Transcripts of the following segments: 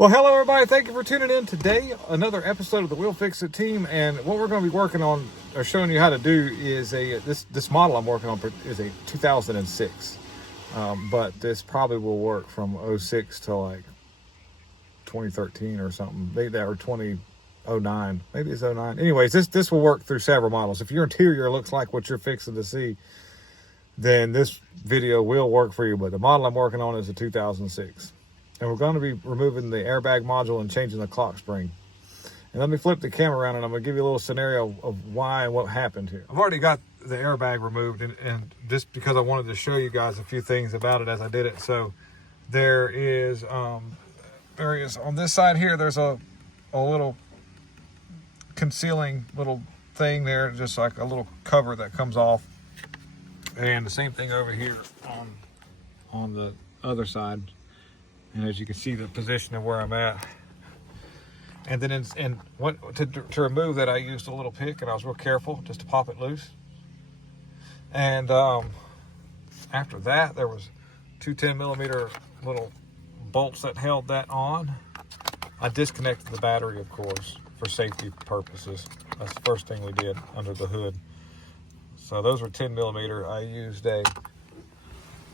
Well, hello everybody. Thank you for tuning in today. Another episode of the Wheel Fix It team, and what we're going to be working on or showing you how to do is this model I'm working on is a 2006, but this probably will work from 06 to like 2013 or something. Or 2009, maybe it's 09. Anyways, this will work through several models. If your interior looks like what you're fixing to see, then this video will work for you. But the model I'm working on is a 2006. And we're going to be removing the airbag module and changing the clock spring. And let me flip the camera around and I'm going to give you a little scenario of why and what happened here. I've already got the airbag removed, and just because I wanted to show you guys a few things about it as I did it. So there is on this side here, there's a little concealing little thing there, just like a little cover that comes off. And the same thing over here on the other side. And as you can see, the position of where I'm at. And then to remove that, I used a little pick, and I was real careful just to pop it loose. And after that, there was two 10mm little bolts that held that on. I disconnected the battery, of course, for safety purposes. That's the first thing we did under the hood. So those were 10mm.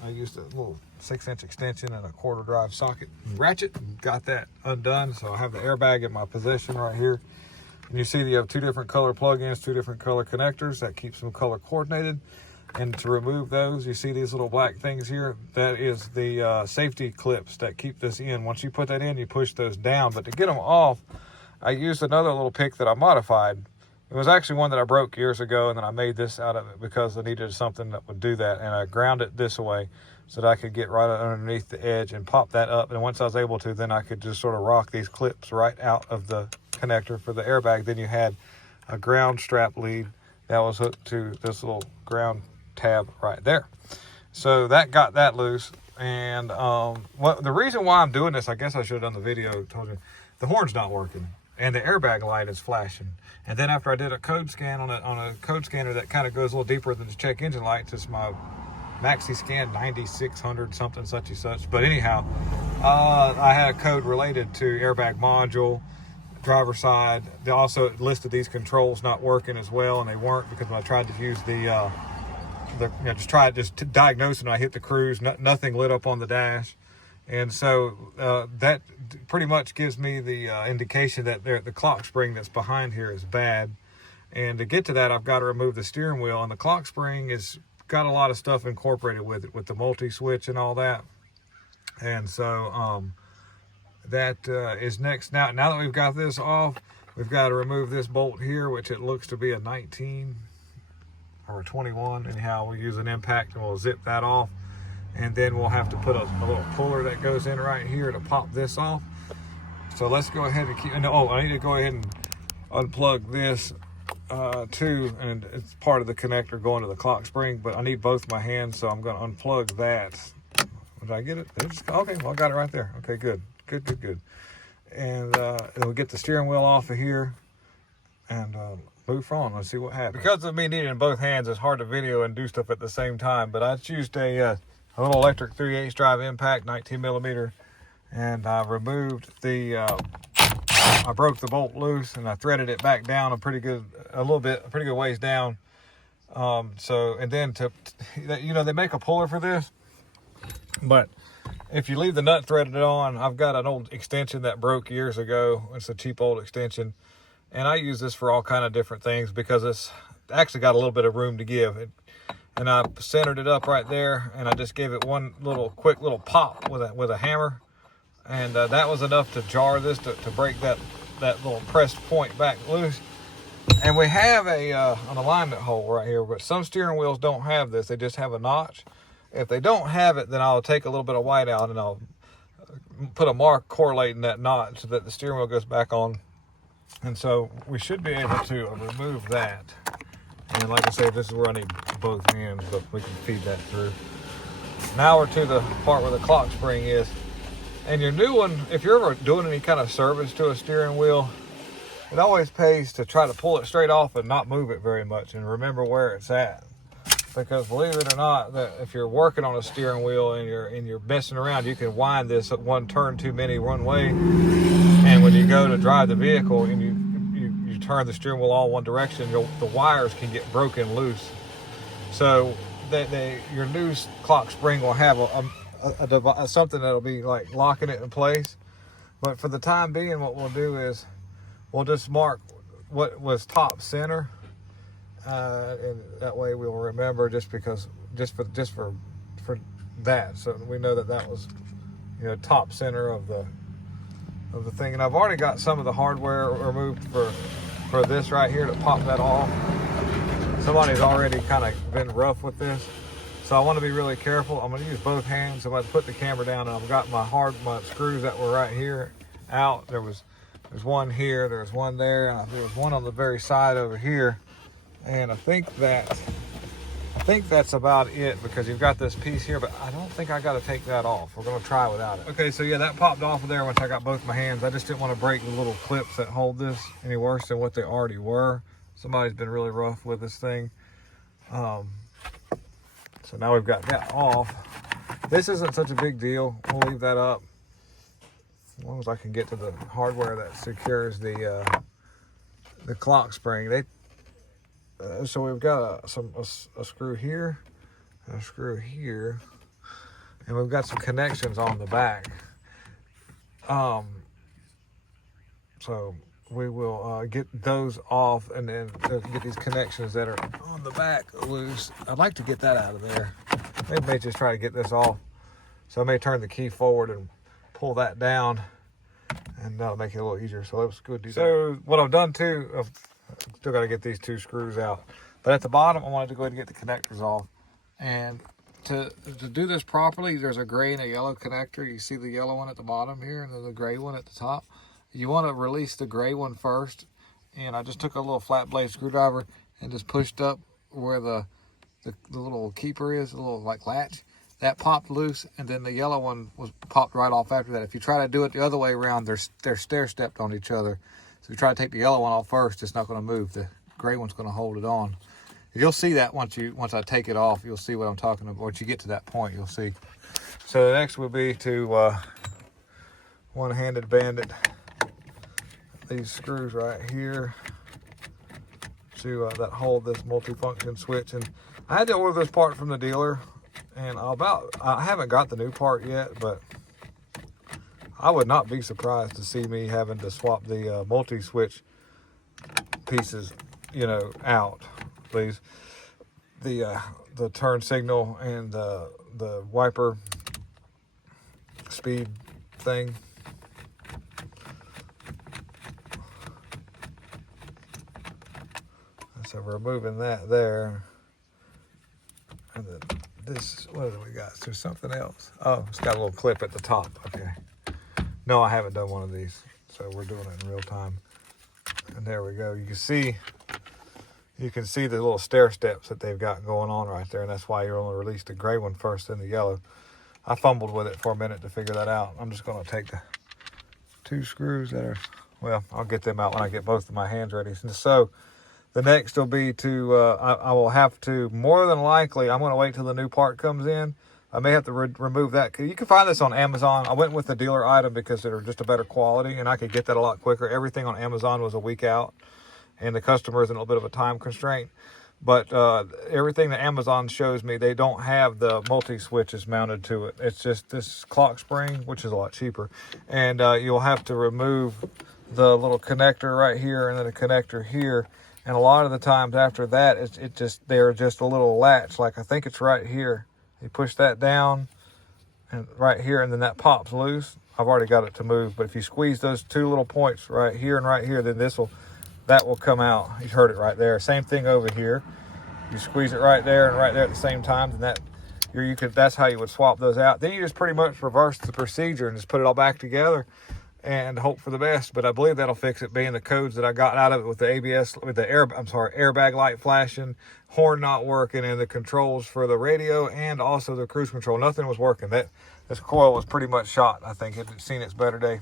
I used a little 6-inch extension and a 1/4 drive socket and ratchet, and got that undone. So I have the airbag in my possession right here. And you see you have two different color plug-ins, two different color connectors. That keeps them color coordinated. And to remove those, you see these little black things here. That is the safety clips that keep this in. Once you put that in, you push those down. But to get them off, I used another little pick that I modified. It was actually one that I broke years ago, and then I made this out of it because I needed something that would do that. And I ground it this way so that I could get right underneath the edge and pop that up. And once I was able to, then I could just sort of rock these clips right out of the connector for the airbag. Then you had a ground strap lead that was hooked to this little ground tab right there. So that got that loose. And the reason why I'm doing this, I guess I should have done the video, told you, the horn's not working and the airbag light is flashing. And then after I did a code scan on a code scanner that kind of goes a little deeper than the check engine light, just my maxi scan 9600 something such and such. But anyhow, I had a code related to airbag module, driver side. They also listed these controls not working as well, and they weren't, because when I tried to use just to diagnose it, and I hit the cruise, nothing lit up on the dash. And so that pretty much gives me the indication that the clock spring that's behind here is bad. And to get to that, I've got to remove the steering wheel, and the clock spring is got a lot of stuff incorporated with it, with the multi-switch and all that. And so that is next. Now that we've got this off, we've got to remove this bolt here, which it looks to be a 19 or a 21. Anyhow, we'll use an impact and we'll zip that off. And then we'll have to put a little puller that goes in right here to pop this off. So let's go ahead and I need to go ahead and unplug this too, and it's part of the connector going to the clock spring, but I need both my hands, so I'm going to unplug that. Did I get it? Okay, well, I got it right there. Okay, good. And we'll get the steering wheel off of here and move on. Let's see what happens. Because of me needing both hands, it's hard to video and do stuff at the same time, but I used a little electric 3/8 drive impact, 19mm, and I removed I broke the bolt loose, and I threaded it back down a pretty good ways down. And then they make a puller for this, but if you leave the nut threaded on, I've got an old extension that broke years ago. It's a cheap old extension, and I use this for all kind of different things because it's actually got a little bit of room to give. And I centered it up right there, and I just gave it one quick little pop with a hammer, and that was enough to jar this to break that little pressed point back loose. And we have an alignment hole right here, but some steering wheels don't have this. They just have a notch. If they don't have it, then I'll take a little bit of white out and I'll put a mark correlating that notch so that the steering wheel goes back on. And so we should be able to remove that. And like I said, this is where I need both hands, but we can feed that through. Now we're to the part where the clock spring is. And your new one, if you're ever doing any kind of service to a steering wheel, it always pays to try to pull it straight off and not move it very much and remember where it's at. because believe it or not, that if you're working on a steering wheel and you're messing around, you can wind this one turn too many one way, and when you go to drive the vehicle and you turn the steering wheel all one direction, the wires can get broken loose. So your new clock spring will have a something that'll be like locking it in place. But for the time being, what we'll do is we'll just mark what was top center, and that way we'll remember, just for that, so we know that was, you know, top center of the thing. And I've already got some of the hardware removed for this right here to pop that off. Somebody's already kind of been rough with this, so I want to be really careful. I'm going to use both hands. I'm going to put the camera down, and I've got my screws that were right here out. There's one here, there's one there, and there's one on the very side over here. And I think that's about it, because you've got this piece here, but I don't think I got to take that off. We're going to try without it. Okay, so yeah, that popped off of there once I got both my hands. I just didn't want to break the little clips that hold this any worse than what they already were. Somebody's been really rough with this thing. So now we've got that off. This isn't such a big deal. We'll leave that up as long as I can get to the hardware that secures the clock spring. So we've got a screw here, and a screw here, and we've got some connections on the back. So we will get those off, and then get these connections that are on the back loose. I'd like to get that out of there. Maybe I may just try to get this off. So I may turn the key forward and pull that down, and that'll make it a little easier. So let's go do that. So what I've done too, I've still got to get these two screws out, but at the bottom I wanted to go ahead and get the connectors off. And to do this properly, there's a gray and a yellow connector. You see the yellow one at the bottom here, and then the gray one at the top. You want to release the gray one first, and I just took a little flat blade screwdriver and just pushed up where the little keeper is, a little like latch. That popped loose, and then the yellow one was popped right off after that. If you try to do it the other way around, they're stair-stepped on each other. So if you try to take the yellow one off first, it's not going to move. The gray one's going to hold it on. You'll see that once I take it off, you'll see what I'm talking about. Once you get to that point, you'll see. So the next would be to one-handed bandit these screws right here to that hold this multifunction switch. And I had to order this part from the dealer, and I haven't got the new part yet, but I would not be surprised to see me having to swap the multi-switch pieces, you know, out. Please, the turn signal and the wiper speed thing. So we're removing that there, and then this, what do we got? Is there something else? Oh, it's got a little clip at the top. Okay. No, I haven't done one of these, so we're doing it in real time. And there we go. You can see the little stair steps that they've got going on right there, and that's why you're only released the gray one first, then the yellow. I fumbled with it for a minute to figure that out. I'm just going to take the two screws that are, well, I'll get them out when I get both of my hands ready. So the next will be to, I will have to, more than likely, I'm going to wait till the new part comes in. I may have to remove that. You can find this on Amazon. I went with the dealer item because they're just a better quality, and I could get that a lot quicker. Everything on Amazon was a week out, and the customer is in a little bit of a time constraint. But everything that Amazon shows me, they don't have the multi-switches mounted to it. It's just this clock spring, which is a lot cheaper. And you'll have to remove the little connector right here and then a connector here. And a lot of the times after that, they're just a little latch. Like I think it's right here. You push that down and right here, and then that pops loose. I've already got it to move, but if you squeeze those two little points right here and right here, then that will come out. You heard it right there. Same thing over here. You squeeze it right there and right there at the same time, and that's how you would swap those out. Then you just pretty much reverse the procedure and just put it all back together and hope for the best. But I believe that'll fix it, being the codes that I got out of it with the ABS, with the airbag light flashing, horn not working, and the controls for the radio and also the cruise control. Nothing was working. This coil was pretty much shot. I think it had seen its better day.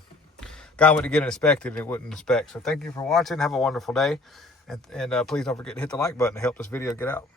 Guy went to get it inspected and it wouldn't inspect. So thank you for watching. Have a wonderful day. And please don't forget to hit the like button to help this video get out.